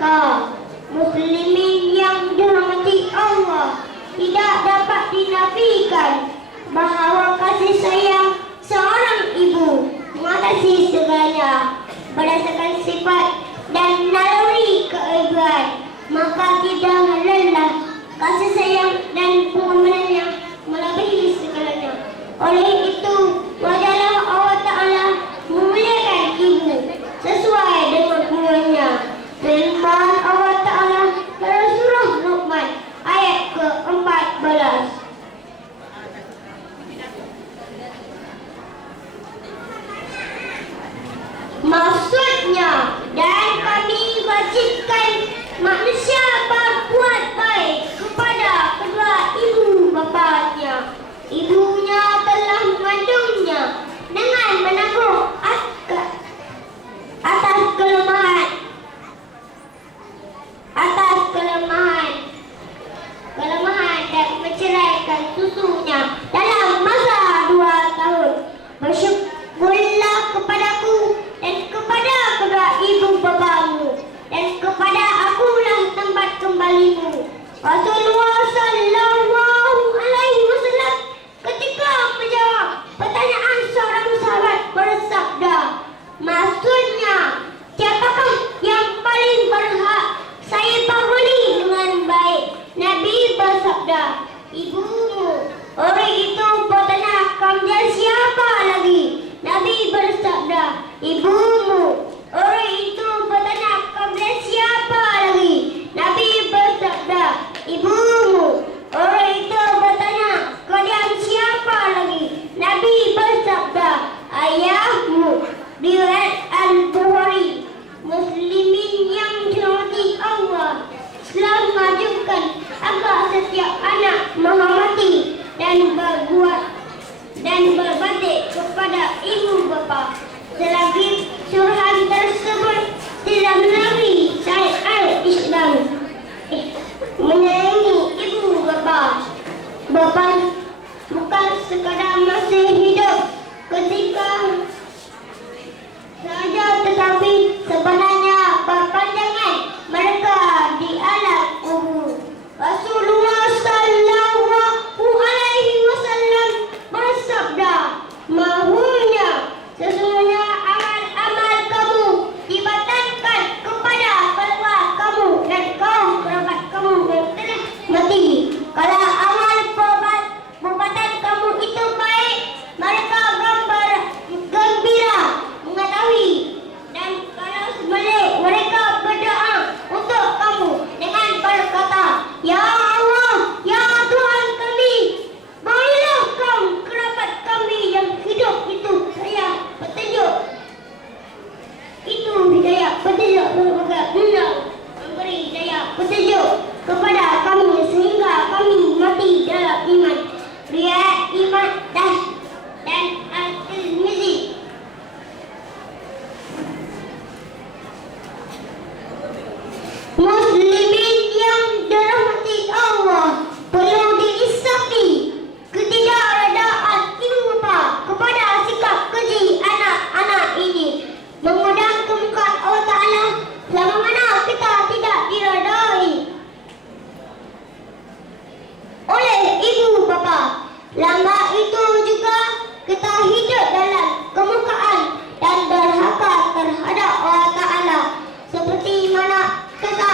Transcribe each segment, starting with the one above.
Kaum muslimin yang dirahmati Allah, tidak dapat dinafikan bahwa kasih sayang seorang ibu mengatasi segalanya berdasarkan sifat dan naluri keibuan, maka tidak lelah kasih sayang dan pengamanannya melebihi segalanya. Oleh itu, wajarlah Allah Ta'ala memuliakan ibu sesuai dengan firman-Nya. Firman Allah Ta'ala dalam surah Luqman ayat ke-14. Maksudnya, dan kami wajibkan manusia berbuat baik kepada kedua ibu bapanya. Ibunya telah mengandungnya dengan menanggung atas kelemahan dan menceraikan susunya dalam masa 2 tahun. Bersyukurlah kepadaku dan kepada kedua ibu bapamu, dan kepada akulah tempat kembalimu. Rasulullah sallallahu alaihi wasallam ketika menjawab pertanyaan seorang sahabat bersabda, maksudnya, siapakah yang paling berhak saya pergauli dengan baik? Nabi bersabda, ibumu. Orang itu bertanya, kemudian siapa lagi? Nabi bersabda, ibumu. Orang itu bertanya, kemudian siapa lagi? Nabi bersabda, ibumu. Orang itu bertanya, kemudian siapa lagi? Nabi bersabda, ayahmu. Riwayat Al-Bukhari. Muslimin yang dirahmati Allah, Islam mengajarkan agar setiap anak menghormati dan berbuat dan berbakti kepada ibu bapa selagi suruhan tersebut tidak melalui syariat Islam. Menyayangi ibu bapa bukan sekadar masih hidup ketika saja, tetapi sebenarnya berpanjangan mereka di alam kubur. Rasulullah sallallahu alaihi wasallam bersabda, mahunya sesungguhnya amal-amal kamu dibatalkan kepada keluarga kamu dan kaum kerabat kamu yang telah mati. Kalau amal perbuatan kamu itu baik, mereka gembira mengetahui, dan kalau sebalik mereka berdoa untuk kamu dengan berkata, ya Allah, ya Tuhan kami, berilah kau kerabat kami yang hidup itu hidayah petunjuk. Itu hidayah petunjuk berbagai undang memberi hidayah petunjuk kepada kami sehingga kami mati dalam iman. Riwayat Imam dan At-Tirmizi. Muslimin yang dirahmati Allah, perlu diinsafkan ketidakredaan ibu bapa kepada sikap keji anak-anak ini mengundang kemurkaan Allah Ta'ala selama mana kita tidak diredai oleh ibu bapa. Lama itu juga kita hidup dalam kemurkaan dan derhaka terhadap Allah Ta'ala, seperti mana kata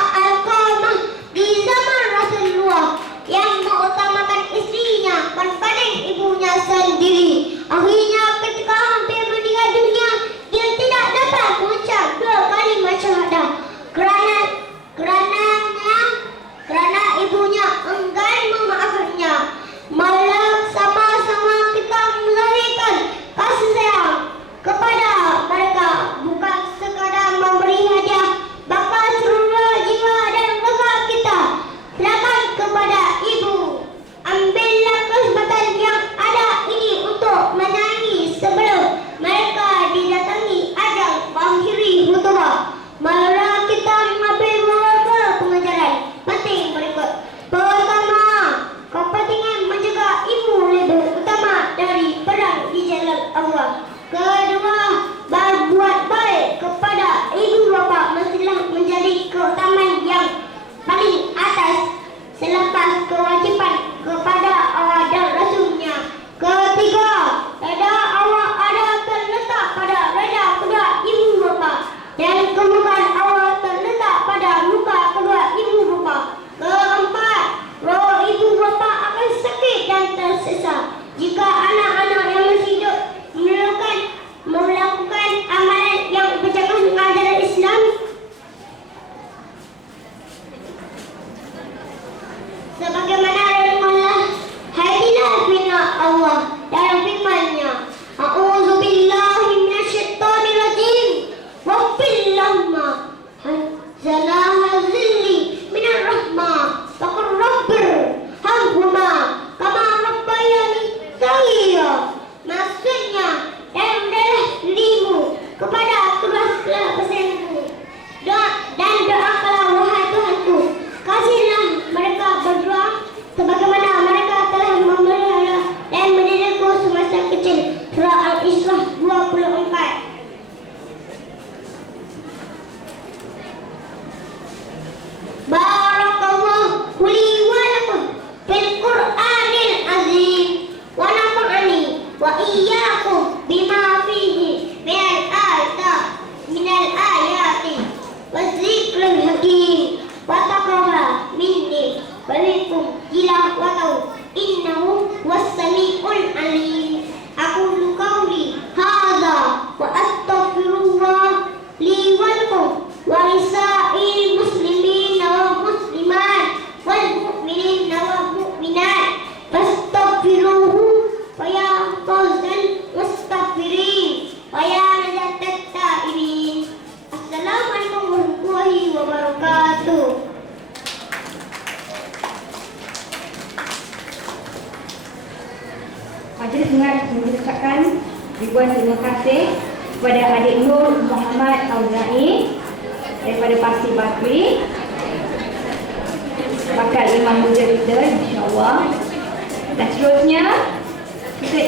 Ribuan terima kasih kepada adik Nur Muhammad Auza'i daripada Pasir Bakri, bakal Imam Muda kita, insyaAllah. Dan seterusnya kita